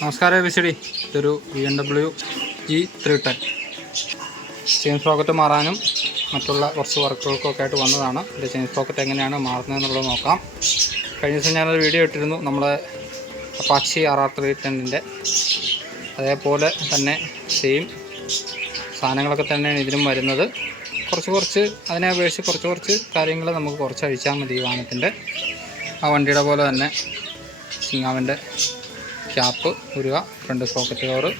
നമസ്കാരം വിശടി. ഇതൊരു BMW G310 chain sprocket മാറാനും മറ്റുള്ള കുറച്ച് വർക്കുകൾക്കൊക്കെ ആയിട്ട് വന്നതാണ്. ഇത് ചെയിൻ സ്പ്രോക്കറ്റ് എങ്ങനെയാണ് മാറുന്നതെന്നുള്ളത് നോക്കാം. കഴിഞ്ഞ ദിവസം ഞാനൊരു വീഡിയോ ഇട്ടിരുന്നു നമ്മുടെ അപ്പാച്ചി RR310ൻ്റെ. അതേപോലെ തന്നെ സെയിം സാധനങ്ങളൊക്കെ തന്നെയാണ് ഇതിനും വരുന്നത്. കുറച്ച് അതിനെ അപേക്ഷിച്ച് കുറച്ച് കാര്യങ്ങൾ നമുക്ക് കുറച്ച് അഴിച്ചാൽ മതി. ഈ വാഹനത്തിൻ്റെ ആ വണ്ടിയുടെ പോലെ തന്നെ സിങ്ങാമിൻ്റെ ക്യാപ്പ് ഉരുക, ഫ്രണ്ട് സോക്കറ്റ് കവറ്,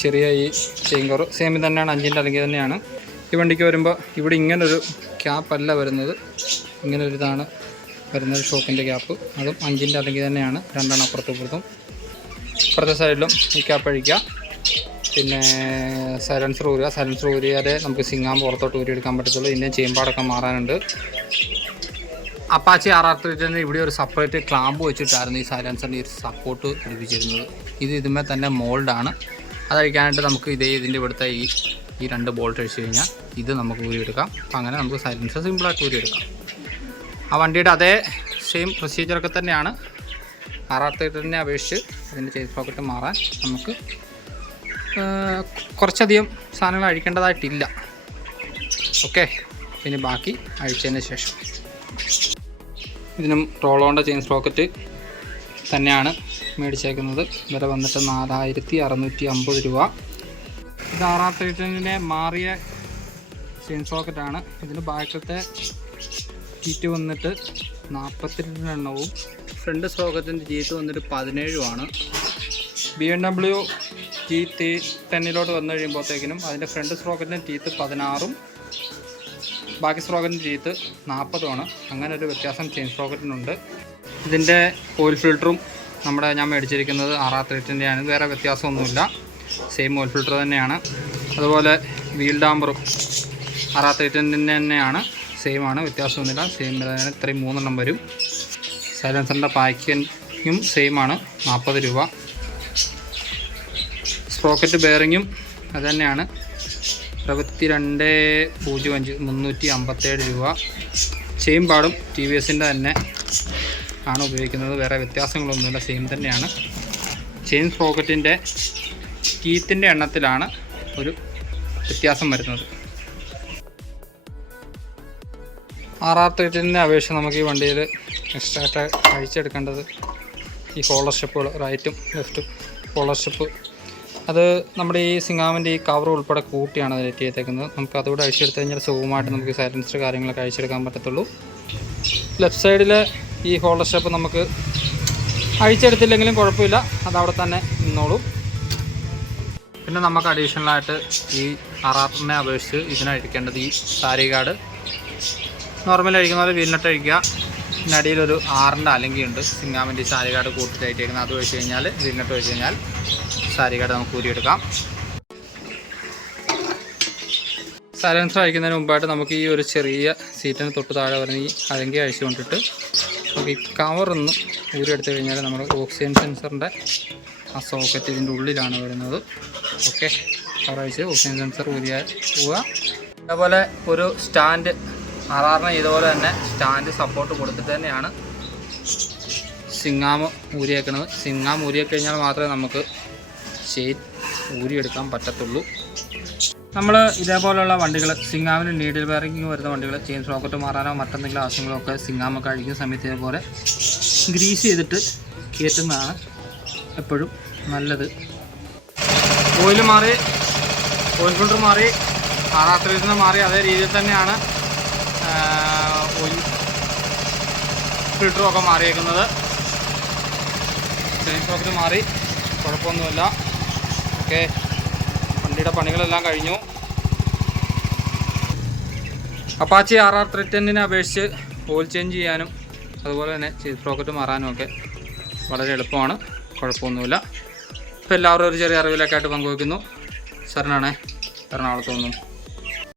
ചെറിയ ഈ ചെയിൻ കവർ സെയിം തന്നെയാണ്, 5 അല്ലെങ്കിൽ തന്നെയാണ്. ഈ വണ്ടിക്ക് വരുമ്പോൾ ഇവിടെ ഇങ്ങനൊരു ക്യാപ്പല്ല വരുന്നത്, ഇങ്ങനൊരു ഇതാണ് വരുന്നത് ഷോക്കിൻ്റെ ക്യാപ്പ്. അതും 5 അല്ലെങ്കിൽ തന്നെയാണ്. രണ്ടെണ്ണം അപ്പുറത്തും ഇപ്പുറത്തെ സൈഡിലും ഈ ക്യാപ്പ് അഴിക്കുക. പിന്നെ സൈലൻസർ ഊരിയാലേ നമുക്ക് സിങ്ങാം പുറത്തോട്ട് ഊരിയെടുക്കാൻ പറ്റത്തുള്ളൂ. ഇതിൻ്റെ ചെയിൻപാടൊക്കെ മാറാനുണ്ട്. അപ്പാച്ചി RR310 ഇവിടെ ഒരു സെപ്പറേറ്റ് ക്ലാമ്പ് വെച്ചിട്ടായിരുന്നു ഈ സൈലൻസറിൻ്റെ ഈ സപ്പോർട്ട് പിടിപ്പിച്ചിരുന്നത്. ഇതിന്മേൽ തന്നെ മോൾഡാണ്. അതഴിക്കാനായിട്ട് നമുക്ക് ഇതിൻ്റെ ഇവിടുത്തെ ഈ 2 ബോൾട്ട് അഴിച്ച് കഴിഞ്ഞാൽ ഇത് നമുക്ക് ഊരിയെടുക്കാം. അപ്പം അങ്ങനെ നമുക്ക് സൈലൻസർ സിമ്പിളായിട്ട് ഊരിയെടുക്കാം. ആ വണ്ടിയുടെ അതേ സെയിം പ്രൊസീജിയറൊക്കെ തന്നെയാണ്. RR310നെ അപേക്ഷിച്ച് ഇതിൻ്റെ ചെയിൻ സ്പ്രോക്കറ്റ് മാറാൻ നമുക്ക് കുറച്ചധികം സാധനങ്ങൾ അഴിക്കേണ്ടതായിട്ടില്ല. ഓക്കെ, പിന്നെ ബാക്കി അഴിച്ചതിന് ശേഷം ഇതിനും റോളോണ്ട ചെയിൻ സ്പ്രോക്കറ്റ് തന്നെയാണ് മേടിച്ചേക്കുന്നത്. വില വന്നിട്ട് 4650 രൂപ. ഇത് RR310നെ മാറിയ ചെയിൻ സ്പ്രോക്കറ്റാണ്. ഇതിന് ബാക്കിലത്തെ ടീറ്റ് വന്നിട്ട് 42 എണ്ണവും ഫ്രണ്ട് സ്പ്രോക്കറ്റിൻ്റെ ടീറ്റ് വന്നിട്ട് 17ഉമാണ്. BMW G310 വന്നു കഴിയുമ്പോഴത്തേക്കിനും അതിൻ്റെ ഫ്രണ്ട് സ്പ്രോക്കറ്റിൻ്റെ ടീത്ത് 16ഉം ബാക്കി സ്പ്രോക്കറ്റിൻ്റെ ടീത്ത് 40ഉമാണ്. അങ്ങനെ ഒരു വ്യത്യാസം ചെയിൻ സ്പ്രോക്കറ്റിനുണ്ട്. ഇതിൻ്റെ ഓയിൽ ഫിൽറ്ററും ഞാൻ മേടിച്ചിരിക്കുന്നത് RR310ൻ്റെയാണ്. വേറെ വ്യത്യാസമൊന്നുമില്ല, സെയിം ഓയിൽ ഫിൽറ്റർ തന്നെയാണ്. അതുപോലെ വീൽ ഡാമ്പറും RR310 തന്നെയാണ്, സെയിം ആണ്, വ്യത്യാസമൊന്നുമില്ല. സെയിം തന്നെ ഇത്രയും 3 എണ്ണം വരും. സൈലൻസറിൻ്റെ പാക്കിങ്ങും സെയിം ആണ്, 40 രൂപ. സ്പ്രോക്കറ്റ് ബെയറിങ്ങും അത് തന്നെയാണ്, 6205 357 രൂപ. ചെയിൻ പാടും TVSൻ്റെ തന്നെ ആണ് ഉപയോഗിക്കുന്നത്. വേറെ വ്യത്യാസങ്ങളൊന്നുമില്ല, സെയിം തന്നെയാണ്. ചെയിൻ സ്പ്രോക്കറ്റിൻ്റെ ടീത്തിൻ്റെ എണ്ണത്തിലാണ് ഒരു വ്യത്യാസം വരുന്നത്. RR310നെ അപേക്ഷിച്ച് നമുക്ക് ഈ വണ്ടിയിൽ എക്സ്ട്രാ ആയിട്ട് അഴിച്ചെടുക്കേണ്ടത് ഈ കോളർ സ്റ്റെപ്പുകൾ, റൈറ്റും ലെഫ്റ്റും കോളർ സ്റ്റെപ്പ്. അത് നമ്മുടെ ഈ സിങ്ങാമിൻ്റെ ഈ കവർ ഉൾപ്പെടെ കൂട്ടിയാണ് അത് സെറ്റ് ചെയ്തേക്കുന്നത്. നമുക്ക് അതുകൂടെ അഴിച്ചെടുത്ത് കഴിഞ്ഞാൽ സുഖമായിട്ട് നമുക്ക് സൈലൻസർ കാര്യങ്ങളൊക്കെ അഴിച്ചെടുക്കാൻ പറ്റത്തുള്ളൂ. ലെഫ്റ്റ് സൈഡിലെ ഈ ഹോൾഡർ സ്റ്റെപ്പ് നമുക്ക് അഴിച്ചെടുത്തില്ലെങ്കിലും കുഴപ്പമില്ല, അതവിടെ തന്നെ നിന്നോളും. പിന്നെ നമുക്ക് അഡീഷണലായിട്ട് ഈ RR-നെ അപേക്ഷിച്ച് ഇതിനഴിക്കേണ്ടത് ഈ സാരി ഗാർഡ്. നോർമലി അഴിക്കുന്ന പോലെ വീലിനട്ട് അഴിക്കുക. പിന്നെ അടിയിലൊരു 6ൻ്റെ അലങ്കിയുണ്ട് സിങ്ങാമിൻ്റെ ഈ സാരി ഗാർഡ് കൂട്ടിയിട്ട് അഴിച്ചേക്കുന്നത്. അത് വെച്ച് കഴിഞ്ഞാൽ വീലിനട്ട് വെച്ച് കഴിഞ്ഞാൽ സാരി ഗാർഡ് നമുക്ക് ഊരിയെടുക്കാം. സൈലൻസർ അഴിക്കുന്നതിന് മുമ്പായിട്ട് നമുക്ക് ഈ ഒരു ചെറിയ സീറ്റിന് തൊട്ട് താഴെ വരുന്ന ഈ അലങ്കി അഴിച്ചു കൊണ്ടിട്ട് നമുക്ക് ഈ കവറൊന്ന് ഊരിയെടുത്ത് കഴിഞ്ഞാൽ നമ്മൾ ഓക്സിജൻ സെൻസറിൻ്റെ ആ സോക്കറ്റ് ഇതിൻ്റെ ഉള്ളിലാണ് വരുന്നത്. ഓക്കെ, കവർ അഴിച്ച് ഓക്സിജൻ സെൻസർ ഊരിയാൽ പോവുക. അതേപോലെ ഒരു സ്റ്റാൻഡ് RR-ന് ഇതുപോലെ തന്നെ സ്റ്റാൻഡ് സപ്പോർട്ട് കൊടുത്തിട്ട് തന്നെയാണ് സിങ്ങാം ഊരിയേക്കുന്നത്. സിങ്ങാം ഊരിയേക്കഴിഞ്ഞാൽ മാത്രമേ നമുക്ക് ചെയിൻ ഊരിയെടുക്കാൻ പറ്റത്തുള്ളൂ. നമ്മൾ ഇതേപോലെയുള്ള വണ്ടികൾ, സിങ്ങാമിന് നീഡിൽ ബെയറിംഗ് വരുന്ന വണ്ടികൾ, ചെയിൻ സ്പ്രോക്കറ്റ് മാറാനോ മറ്റെന്തെങ്കിലും ആവശ്യങ്ങളോ ഒക്കെ സിങ്ങാമൊക്കെ അഴിക്കുന്ന സമയത്ത് ഇതേപോലെ ഗ്രീസ് ചെയ്തിട്ട് കയറ്റുന്നതാണ് എപ്പോഴും നല്ലത്. ഓയിൽ മാറി, ഓയിൽ ഫിൽറ്റർ മാറി, RR310 മാറി, അതേ രീതിയിൽ തന്നെയാണ് ഓയിൽ ഫിൽറ്ററും ഒക്കെ മാറിയേക്കുന്നത്. ചെയിൻ സ്പ്രോക്കറ്റ് മാറി, കുഴപ്പമൊന്നുമില്ല. ഓക്കെ, വണ്ടിയുടെ പണികളെല്ലാം കഴിഞ്ഞു. അപ്പാച്ചി RR310നെ അപേക്ഷിച്ച് ഓയിൽ ചേഞ്ച് ചെയ്യാനും അതുപോലെ തന്നെ ചെയിൻ സ്പ്രോക്കറ്റ് മാറാനും ഒക്കെ വളരെ എളുപ്പമാണ്, കുഴപ്പമൊന്നുമില്ല. ഇപ്പോൾ എല്ലാവരും ഒരു ചെറിയ അറിവിലേക്കായിട്ട് പങ്കുവയ്ക്കുന്നു. സാറിനാണേ, എറണാകുളത്ത് നിന്നും.